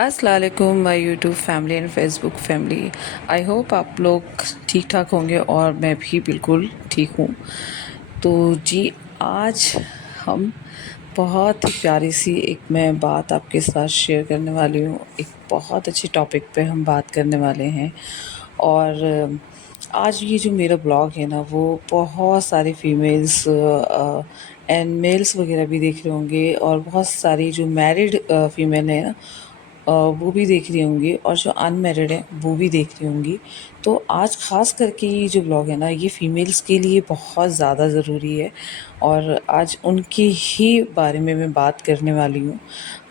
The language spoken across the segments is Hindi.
अस्सलाम वालेकुम my YouTube family and Facebook family. I hope आप लोग ठीक ठाक होंगे और मैं भी बिल्कुल ठीक हूँ। तो जी, आज हम बहुत ही प्यारी सी एक मैं बात आपके साथ शेयर करने वाली हूँ। एक बहुत अच्छी टॉपिक पे हम बात करने वाले हैं। और आज ये जो मेरा ब्लॉग है ना, वो बहुत सारी फीमेल्स एंड मेल्स वगैरह भी देख रहे होंगे, और बहुत सारी जो मैरिड फीमेल है ना, वो भी देख रही होंगी, और जो अनमैरिड है वो भी देख रही होंगी। तो आज ख़ास करके ये जो ब्लॉग है ना, ये फ़ीमेल्स के लिए बहुत ज़्यादा ज़रूरी है, और आज उनके ही बारे में मैं बात करने वाली हूँ।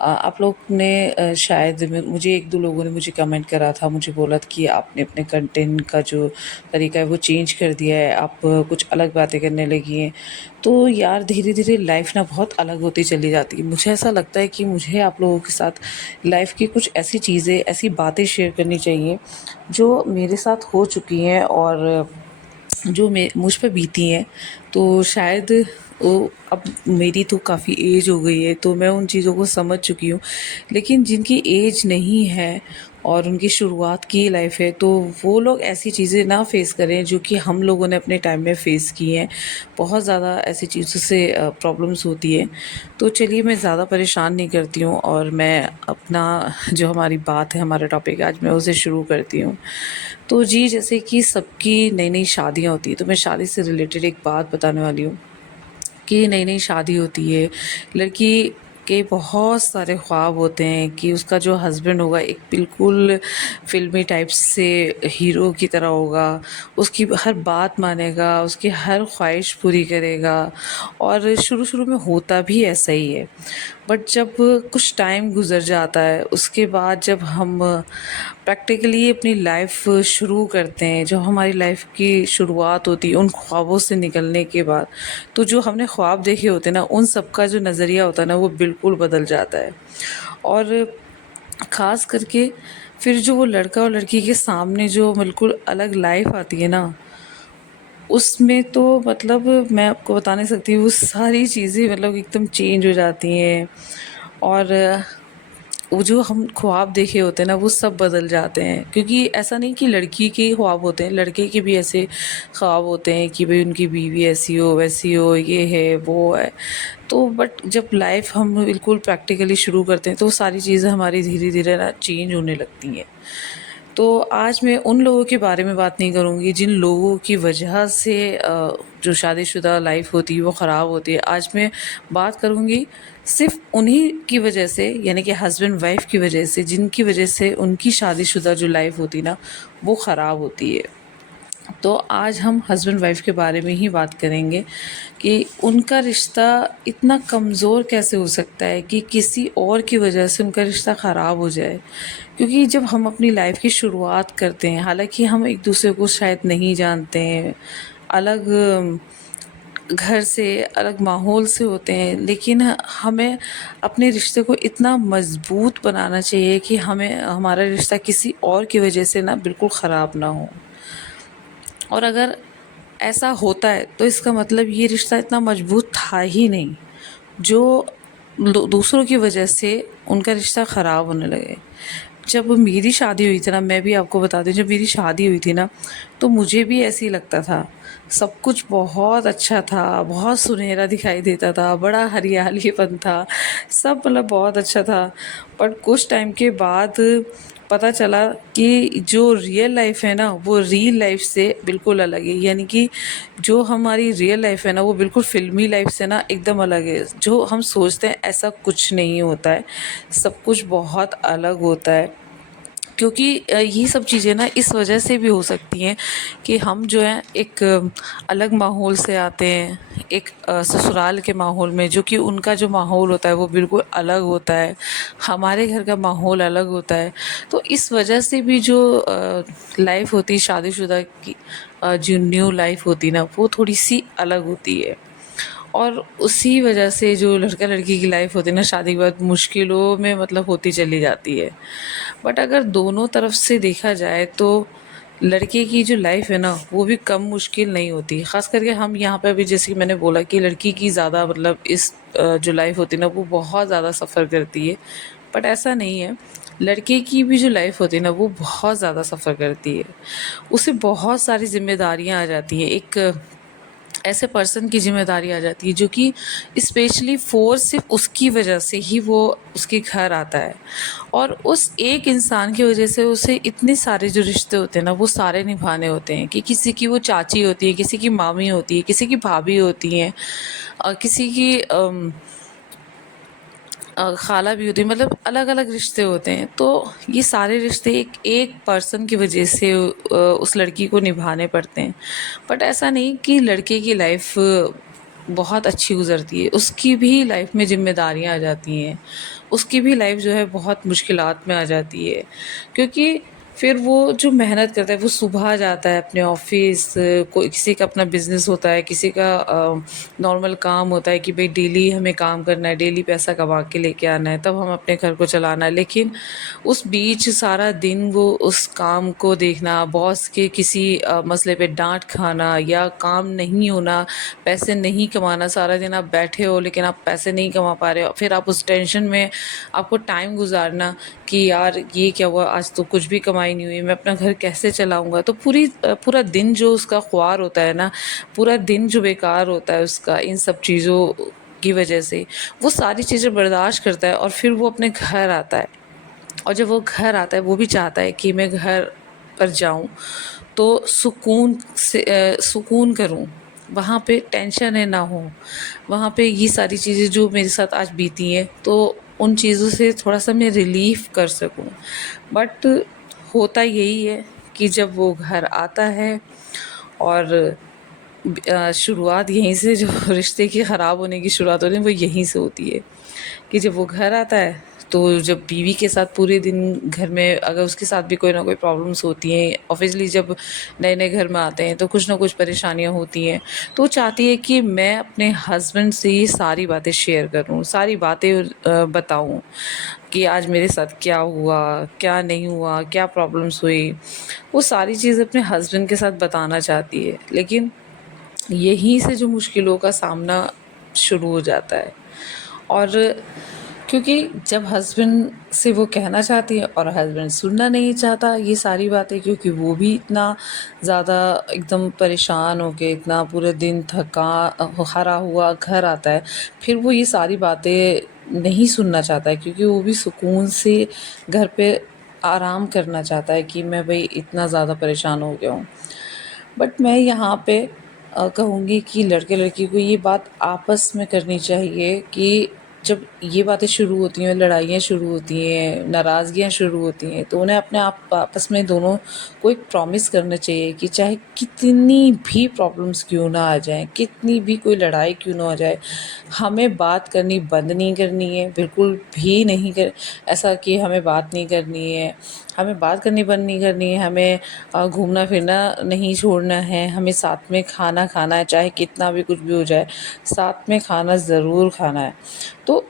आप लोग ने शायद मुझे एक दो लोगों ने मुझे कमेंट करा था, मुझे बोला था कि आपने अपने कंटेंट का जो तरीका है वो चेंज कर दिया है, आप कुछ अलग बातें करने लगी हैं। तो यार, धीरे धीरे लाइफ ना बहुत अलग होती चली जाती है। मुझे ऐसा लगता है कि मुझे आप लोगों के साथ लाइफ की कुछ ऐसी चीज़ें, ऐसी बातें शेयर करनी चाहिए जो मेरे साथ हो चुकी हैं और जो मैं मुझ पे बीती हैं। तो शायद वो, अब मेरी तो काफ़ी एज हो गई है तो मैं उन चीज़ों को समझ चुकी हूँ, लेकिन जिनकी एज नहीं है और उनकी शुरुआत की लाइफ है, तो वो लोग ऐसी चीज़ें ना फेस करें जो कि हम लोगों ने अपने टाइम में फ़ेस की हैं। बहुत ज़्यादा ऐसी चीज़ों से प्रॉब्लम्स होती है। तो चलिए, मैं ज़्यादा परेशान नहीं करती हूँ और मैं अपना जो हमारी बात है, हमारा टॉपिक आज मैं उसे शुरू करती हूँ। तो जी, जैसे कि सबकी नई-नई शादियाँ होती हैं, तो मैं शादी से रिलेटेड एक बात बताने वाली हूँ कि नई-नई शादी होती है, लड़की के बहुत सारे ख्वाब होते हैं कि उसका जो हस्बैंड होगा एक बिल्कुल फ़िल्मी टाइप से हीरो की तरह होगा, उसकी हर बात मानेगा, उसकी हर ख्वाहिश पूरी करेगा, और शुरू-शुरू में होता भी ऐसा ही है। बट जब कुछ टाइम गुज़र जाता है, उसके बाद जब हम प्रैक्टिकली अपनी लाइफ शुरू करते हैं, जब हमारी लाइफ की शुरुआत होती है उन ख्वाबों से निकलने के बाद, तो जो हमने ख्वाब देखे होते हैं ना, उन सब का जो नज़रिया होता है ना, वो बिल्कुल बदल जाता है। और ख़ास करके फिर जो वो लड़का और लड़की के सामने जो बिल्कुल अलग लाइफ आती है ना, उसमें तो मतलब मैं आपको बता नहीं सकती, वो सारी चीज़ें मतलब एकदम चेंज हो जाती हैं। और वो जो हम ख्वाब देखे होते हैं ना, वो सब बदल जाते हैं, क्योंकि ऐसा नहीं कि लड़की के ही ख्वाब होते हैं, लड़के के भी ऐसे ख्वाब होते हैं कि भाई उनकी बीवी ऐसी हो, वैसी हो, ये है, वो है। तो बट जब लाइफ हम बिल्कुल प्रैक्टिकली शुरू करते हैं, तो सारी चीज़ें हमारी धीरे-धीरे ना चेंज होने लगती हैं। तो आज मैं उन लोगों के बारे में बात नहीं करूँगी जिन लोगों की वजह से जो शादीशुदा लाइफ होती है वो ख़राब होती है। आज मैं बात करूँगी सिर्फ़ उन्हीं की वजह से, यानी कि हस्बैंड वाइफ़ की वजह से, जिनकी वजह से उनकी शादीशुदा जो लाइफ होती है ना, वो ख़राब होती है। तो आज हम हस्बैंड वाइफ़ के बारे में ही बात करेंगे कि उनका रिश्ता इतना कमज़ोर कैसे हो सकता है कि किसी और की वजह से उनका रिश्ता ख़राब हो जाए। क्योंकि जब हम अपनी लाइफ़ की शुरुआत करते हैं, हालाँकि हम एक दूसरे को शायद नहीं जानते हैं, अलग घर से, अलग माहौल से होते हैं, लेकिन हमें अपने रिश्ते को इतना मज़बूत बनाना चाहिए कि हमें हमारा रिश्ता किसी और की वजह से ना बिल्कुल ख़राब ना हो। और अगर ऐसा होता है तो इसका मतलब ये रिश्ता इतना मजबूत था ही नहीं, जो दूसरों की वजह से उनका रिश्ता ख़राब होने लगे। जब मेरी शादी हुई थी ना, मैं भी आपको बता दूँ, जब मेरी शादी हुई थी ना, तो मुझे भी ऐसे ही लगता था। सब कुछ बहुत अच्छा था, बहुत सुनहरा दिखाई देता था, बड़ा हरियालीपन था, सब मतलब बहुत अच्छा था। बट कुछ टाइम के बाद पता चला कि जो रियल लाइफ़ है ना, वो रियल लाइफ़ से बिल्कुल अलग है। यानी कि जो हमारी रियल लाइफ़ है ना, वो बिल्कुल फ़िल्मी लाइफ़ से ना एकदम अलग है। जो हम सोचते हैं ऐसा कुछ नहीं होता है, सब कुछ बहुत अलग होता है। क्योंकि ये सब चीज़ें ना इस वजह से भी हो सकती हैं कि हम जो है एक अलग माहौल से आते हैं, एक ससुराल के माहौल में, जो कि उनका जो माहौल होता है वो बिल्कुल अलग होता है, हमारे घर का माहौल अलग होता है। तो इस वजह से भी जो लाइफ़ होती है शादीशुदा की, जो न्यू लाइफ़ होती है ना, वो थोड़ी-सी अलग होती है। और उसी वजह से जो लड़का-लड़की की लाइफ़ होती है ना, शादी के बाद मुश्किलों में मतलब होती चली जाती है। बट अगर दोनों तरफ से देखा जाए तो लड़के की जो लाइफ़ है ना, वो भी कम मुश्किल नहीं होती। ख़ास करके हम यहाँ पे अभी, जैसे कि मैंने बोला कि लड़की की ज़्यादा मतलब इस जो लाइफ़ होती है ना, वो बहुत ज़्यादा सफ़र करती है। बट ऐसा नहीं है। लड़के की भी जो लाइफ होती है ना, वो बहुत ज़्यादा सफ़र करती है। उसे बहुत सारी ज़िम्मेदारियाँ आ जाती हैं। एक ऐसे पर्सन की ज़िम्मेदारी आ जाती है जो कि स्पेशली फ़ोर्स सिर्फ उसकी वजह से ही वो उसके घर आता है, और उस एक इंसान की वजह से उसे इतने सारे जो रिश्ते होते हैं ना, वो सारे निभाने होते हैं। कि किसी की वो चाची होती है, किसी की मामी होती है, किसी की भाभी होती हैं, किसी की खाला भी होती है, मतलब अलग अलग रिश्ते होते हैं। तो ये सारे रिश्ते एक एक पर्सन की वजह से उस लड़की को निभाने पड़ते हैं। बट ऐसा नहीं कि लड़के की लाइफ बहुत अच्छी गुजरती है, उसकी भी लाइफ में जिम्मेदारियां आ जाती हैं। उसकी भी लाइफ जो है बहुत मुश्किलात में आ जाती है, क्योंकि फिर वो जो मेहनत करता है, वो सुबह जाता है अपने ऑफिस, कोई किसी का अपना बिजनेस होता है, किसी का नॉर्मल काम होता है कि भाई डेली हमें काम करना है, डेली पैसा कमा के लेके आना है, तब हम अपने घर को चलाना है। लेकिन उस बीच सारा दिन वो उस काम को देखना, बॉस के किसी मसले पे डांट खाना या काम नहीं होना, पैसे नहीं कमाना, सारा दिन आप बैठे हो लेकिन आप पैसे नहीं कमा पा रहे हो, फिर आप उस टेंशन में आपको टाइम गुजारना कि यार ये क्या हुआ, आज तो कुछ भी कमाई नहीं हुई, मैं अपना घर कैसे चलाऊंगा। तो पूरा दिन जो उसका ख्वार होता है ना, पूरा दिन जो बेकार होता है उसका इन सब चीज़ों की वजह से, वो सारी चीज़ें बर्दाश्त करता है और फिर वो अपने घर आता है। और जब वो घर आता है, वो भी चाहता है कि मैं घर पर जाऊं तो सुकून करूं, वहाँ पे टेंशन है ना हो, वहाँ पे ये सारी चीज़ें जो मेरे साथ आज बीती हैं, तो उन चीज़ों से थोड़ा सा मैं रिलीफ कर सकूं। बट होता यही है कि जब वो घर आता है, और शुरुआत यहीं से, जो रिश्ते की ख़राब होने की शुरुआत होती है वो यहीं से होती है। कि जब वो घर आता है, तो जब बीवी के साथ पूरे दिन घर में, अगर उसके साथ भी कोई ना कोई प्रॉब्लम्स होती हैं, ऑब्वियसली जब नए नए घर में आते हैं तो कुछ ना कुछ परेशानियां होती हैं, तो वो चाहती है कि मैं अपने हस्बैंड से ये सारी बातें शेयर करूं, सारी बातें बताऊं कि आज मेरे साथ क्या हुआ, क्या नहीं हुआ, क्या प्रॉब्लम्स हुई। वो सारी चीज़ अपने हस्बैंड के साथ बताना चाहती है, लेकिन यहीं से जो मुश्किलों का सामना शुरू हो जाता है। और क्योंकि जब हस्बैंड से वो कहना चाहती है और हस्बैंड सुनना नहीं चाहता ये सारी बातें, क्योंकि वो भी इतना ज़्यादा एकदम परेशान हो के, इतना पूरे दिन हरा हुआ घर आता है, फिर वो ये सारी बातें नहीं सुनना चाहता है, क्योंकि वो भी सुकून से घर पे आराम करना चाहता है कि मैं भाई इतना ज़्यादा परेशान हो गया हूँ। बट मैं यहाँ पे कहूँगी कि लड़के लड़की को ये बात आपस में करनी चाहिए कि जब ये बातें शुरू होती हैं, लड़ाइयाँ शुरू होती हैं, नाराज़गियाँ शुरू होती हैं, तो उन्हें अपने आप आपस में दोनों को एक प्रॉमिस करना चाहिए कि चाहे कितनी भी प्रॉब्लम्स क्यों ना आ जाएं, कितनी भी कोई लड़ाई क्यों ना आ जाए, हमें बात करनी बंद नहीं करनी है, बिल्कुल भी नहीं कर ऐसा कि हमें बात नहीं करनी है, हमें बात करनी बंद नहीं करनी है, हमें घूमना फिरना नहीं छोड़ना है, हमें साथ में खाना खाना है, चाहे कितना भी कुछ भी हो जाए, साथ में खाना ज़रूर खाना है। तो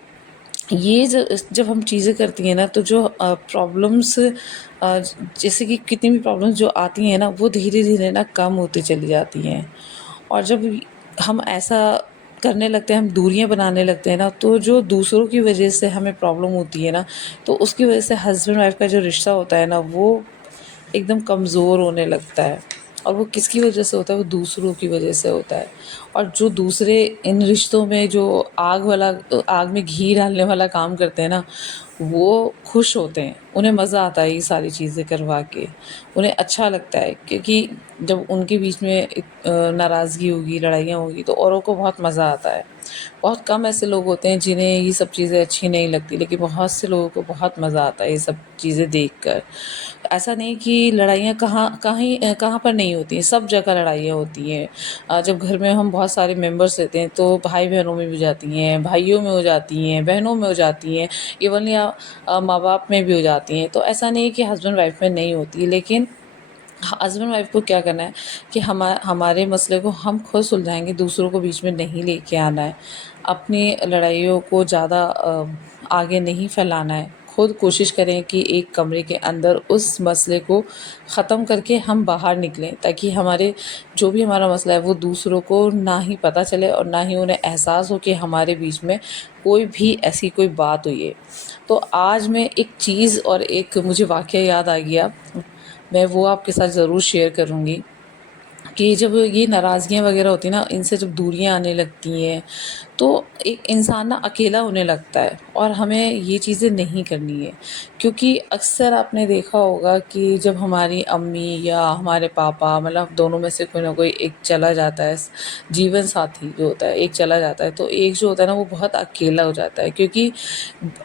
ये जब हम चीज़ें करती हैं ना, तो जो प्रॉब्लम्स जैसे कि कितनी भी प्रॉब्लम्स जो आती हैं ना, वो धीरे धीरे ना कम होती चली जाती हैं। और जब हम ऐसा करने लगते हैं, हम दूरियां बनाने लगते हैं ना, तो जो दूसरों की वजह से हमें प्रॉब्लम होती है ना, तो उसकी वजह से हस्बैंड वाइफ का जो रिश्ता होता है ना, वो एकदम कमज़ोर होने लगता है। और वो किसकी वजह से होता है? वो दूसरों की वजह से होता है। और जो दूसरे इन रिश्तों में जो आग में घी डालने वाला काम करते हैं ना, वो खुश होते हैं, उन्हें मज़ा आता है ये सारी चीज़ें करवा के, उन्हें अच्छा लगता है, क्योंकि जब उनके बीच में नाराज़गी होगी, लड़ाइयाँ होगी, तो औरों को बहुत मज़ा आता है। बहुत कम ऐसे लोग होते हैं जिन्हें ये सब चीज़ें अच्छी नहीं लगती, लेकिन बहुत से लोगों को बहुत मज़ा आता है ये सब चीज़ें देखकर। ऐसा नहीं कि लड़ाइयाँ कहाँ पर नहीं होती हैं, सब जगह लड़ाइयाँ होती हैं। जब घर में हम बहुत सारे मेंबर्स रहते हैं, तो भाई बहनों में भी जाती हैं, भाइयों में हो जाती हैं, बहनों में हो जाती हैं, इवन या माँ बाप में भी हो जाती हैं। तो ऐसा नहीं है कि हस्बैंड वाइफ में नहीं होती, लेकिन हस्बैंड वाइफ को क्या करना है कि हमारे मसले को हम खुद सुलझाएंगे, दूसरों को बीच में नहीं लेके आना है, अपनी लड़ाइयों को ज़्यादा आगे नहीं फैलाना है, खुद कोशिश करें कि एक कमरे के अंदर उस मसले को ख़त्म करके हम बाहर निकलें, ताकि हमारे जो भी हमारा मसला है वो दूसरों को ना ही पता चले और ना ही उन्हें एहसास हो कि हमारे बीच में कोई भी ऐसी कोई बात हुई है। तो आज मैं एक चीज़ और एक मुझे वाक़या याद आ गया, मैं वो आपके साथ ज़रूर शेयर करूँगी कि जब ये नाराज़गियाँ वग़ैरह होती हैं ना, इनसे जब दूरियाँ आने लगती हैं, तो एक इंसान ना अकेला होने लगता है और हमें ये चीज़ें नहीं करनी है। क्योंकि अक्सर आपने देखा होगा कि जब हमारी अम्मी या हमारे पापा, मतलब दोनों में से कोई ना कोई एक चला जाता है, जीवन साथी जो होता है एक चला जाता है, तो एक जो होता है ना वो बहुत अकेला हो जाता है। क्योंकि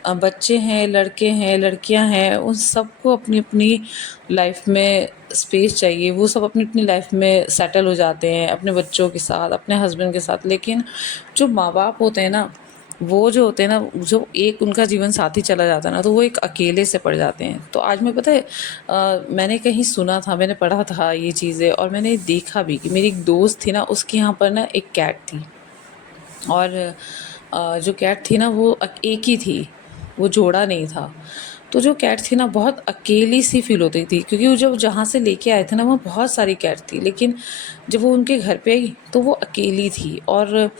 बच्चे हैं, लड़के हैं, लड़कियां हैं, उन सबको अपनी-अपनी लाइफ में स्पेस चाहिए। वो सब अपनी-अपनी लाइफ में सेटल हो जाते हैं अपने बच्चों के साथ, अपने हस्बैंड के साथ। लेकिन जो माँ-बाप होते हैं ना, वो जो होते हैं ना, जो एक उनका जीवन साथी चला जाता है ना, तो वो एक अकेले से पड़ जाते हैं। तो आज मैं पता है मैंने कहीं सुना था, मैंने पढ़ा था ये चीज़ें और मैंने देखा भी कि मेरी एक दोस्त थी ना, उसके यहाँ पर ना एक कैट थी। और जो कैट थी ना वो एक ही थी, वो जोड़ा नहीं था। तो जो कैट थी ना बहुत अकेली सी फील होती थी, क्योंकि वो जब जहाँ से लेके आए थे ना वहाँ बहुत सारी कैट थी, लेकिन जब वो उनके घर पे आई तो वो अकेली थी। और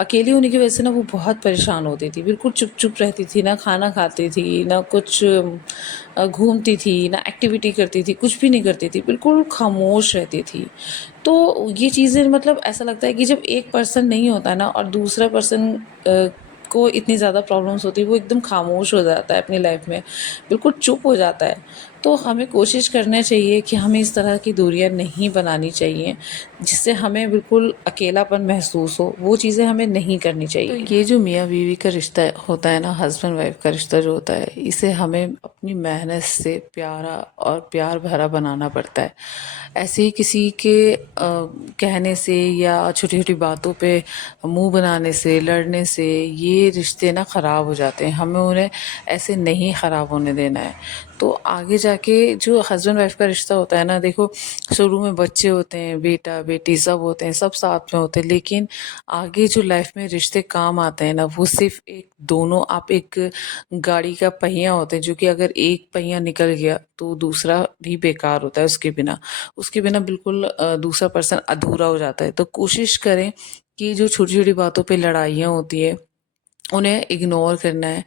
अकेली होने की वजह से ना वो बहुत परेशान होती थी, बिल्कुल चुप चुप रहती थी, ना खाना खाती थी, ना कुछ घूमती थी, ना एक्टिविटी करती थी, कुछ भी नहीं करती थी, बिल्कुल खामोश रहती थी। तो ये चीज़ें मतलब ऐसा लगता है कि जब एक पर्सन नहीं होता ना और दूसरा पर्सन को इतनी ज़्यादा प्रॉब्लम्स होती है, वो एकदम खामोश हो जाता है अपनी लाइफ में, बिल्कुल चुप हो जाता है। तो हमें कोशिश करना चाहिए कि हमें इस तरह की दूरियां नहीं बनानी चाहिए, जिससे हमें बिल्कुल अकेलापन महसूस हो, वो चीज़ें हमें नहीं करनी चाहिए। तो ये जो मियाँ बीवी का रिश्ता होता है ना, हस्बैंड वाइफ का रिश्ता जो होता है, इसे हमें अपनी मेहनत से प्यारा और प्यार भरा बनाना पड़ता है। ऐसे ही किसी के कहने से या छोटी छोटी बातों पे मुंह बनाने से, लड़ने से ये रिश्ते ना ख़राब हो जाते हैं। हमें उन्हें ऐसे नहीं ख़राब होने देना है। तो आगे जाके जो हस्बैंड वाइफ का रिश्ता होता है ना, देखो शुरू में बच्चे होते हैं, बेटा बेटी सब होते हैं, सब साथ में होते हैं, लेकिन आगे जो लाइफ में रिश्ते काम आते हैं ना, वो सिर्फ एक दोनों, आप एक गाड़ी का पहिया होते हैं, जो कि अगर एक पहिया निकल गया तो दूसरा भी बेकार होता है उसके बिना बिल्कुल दूसरा पर्सन अधूरा हो जाता है। तो कोशिश करें कि जो छोटी छोटी बातों पे लड़ाइयाँ होती है उन्हें इग्नोर करना है।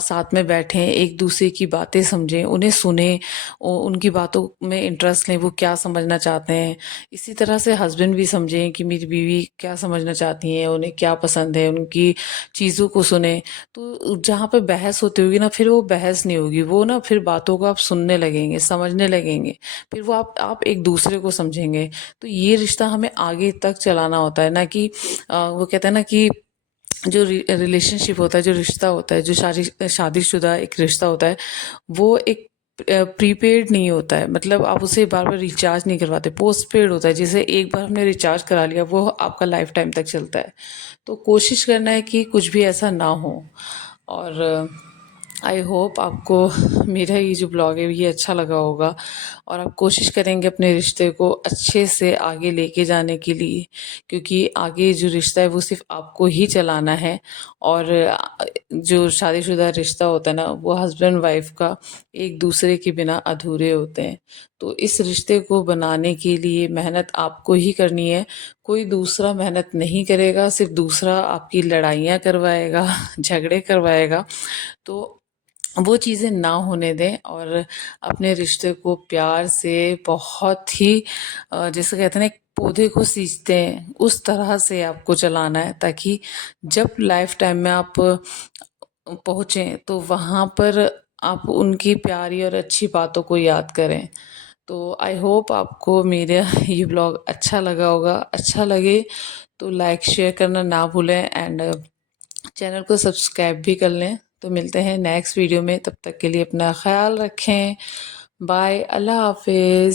साथ में बैठें, एक दूसरे की बातें समझें, उन्हें सुनें, उनकी बातों में इंटरेस्ट लें, वो क्या समझना चाहते हैं। इसी तरह से हस्बैंड भी समझें कि मेरी बीवी क्या समझना चाहती हैं, उन्हें क्या पसंद है, उनकी चीज़ों को सुने। तो जहाँ पे बहस होती होगी ना, फिर वो बहस नहीं होगी, वो ना फिर बातों को आप सुनने लगेंगे, समझने लगेंगे, फिर वो आप एक दूसरे को समझेंगे। तो ये रिश्ता हमें आगे तक चलाना होता है, ना कि वो कहते हैं ना कि जो रिलेशनशिप होता है, जो रिश्ता होता है, जो शादीशुदा एक रिश्ता होता है, वो एक प्रीपेड नहीं होता है। मतलब आप उसे बार बार रिचार्ज नहीं करवाते, पोस्ट पेड होता है, जिसे एक बार हमने रिचार्ज करा लिया वो आपका लाइफ टाइम तक चलता है। तो कोशिश करना है कि कुछ भी ऐसा ना हो। और आई होप आपको मेरा ये जो ब्लॉग है ये अच्छा लगा होगा और आप कोशिश करेंगे अपने रिश्ते को अच्छे से आगे लेके जाने के लिए, क्योंकि आगे जो रिश्ता है वो सिर्फ आपको ही चलाना है। और जो शादीशुदा रिश्ता होता है ना, वो हस्बैंड वाइफ का एक दूसरे के बिना अधूरे होते हैं। तो इस रिश्ते को बनाने के लिए मेहनत आपको ही करनी है, कोई दूसरा मेहनत नहीं करेगा, सिर्फ दूसरा आपकी लड़ाइयाँ करवाएगा, झगड़े करवाएगा। तो वो चीज़ें ना होने दें और अपने रिश्ते को प्यार से बहुत ही जैसे कहते हैं ना एक पौधे को सींचते हैं उस तरह से आपको चलाना है, ताकि जब लाइफ टाइम में आप पहुँचें तो वहाँ पर आप उनकी प्यारी और अच्छी बातों को याद करें। तो आई होप आपको मेरा ये ब्लॉग अच्छा लगा होगा। अच्छा लगे तो लाइक शेयर करना ना भूलें एंड चैनल को सब्सक्राइब भी कर लें। तो मिलते हैं नेक्स्ट वीडियो में, तब तक के लिए अपना ख्याल रखें। बाय, अल्लाह हाफिज़।